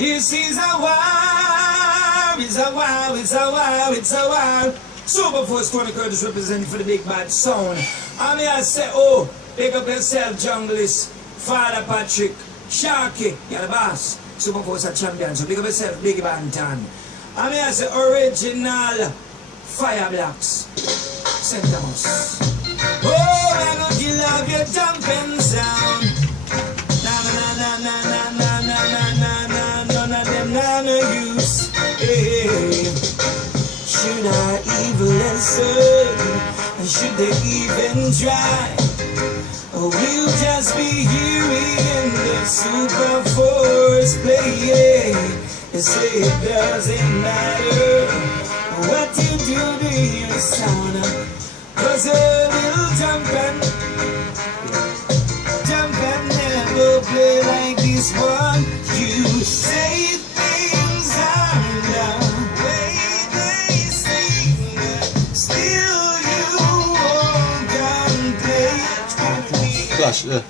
This is a war, it's a war, it's a war, it's a war. Superforce Tony Curtis representing for the big bad sound. And me I say, oh, pick up yourself, junglis, Father Patrick, Sharky, you're the boss. Superforce a champion, so pick up yourself, Biggie Banton. And me I say, original fire blocks, Centamos. Oh, I'm gonna kill off your jumping sound. Na na na na na na na na na na, none of them no use. Hey. Should I even listen? And should they even try? Or we'll just be hearing the Superforce play. You say it doesn't matter what you do to your sound, 'cause a little jumpin' never play like this one. You say things are the way they seem, still you won't play. Flash, yeah.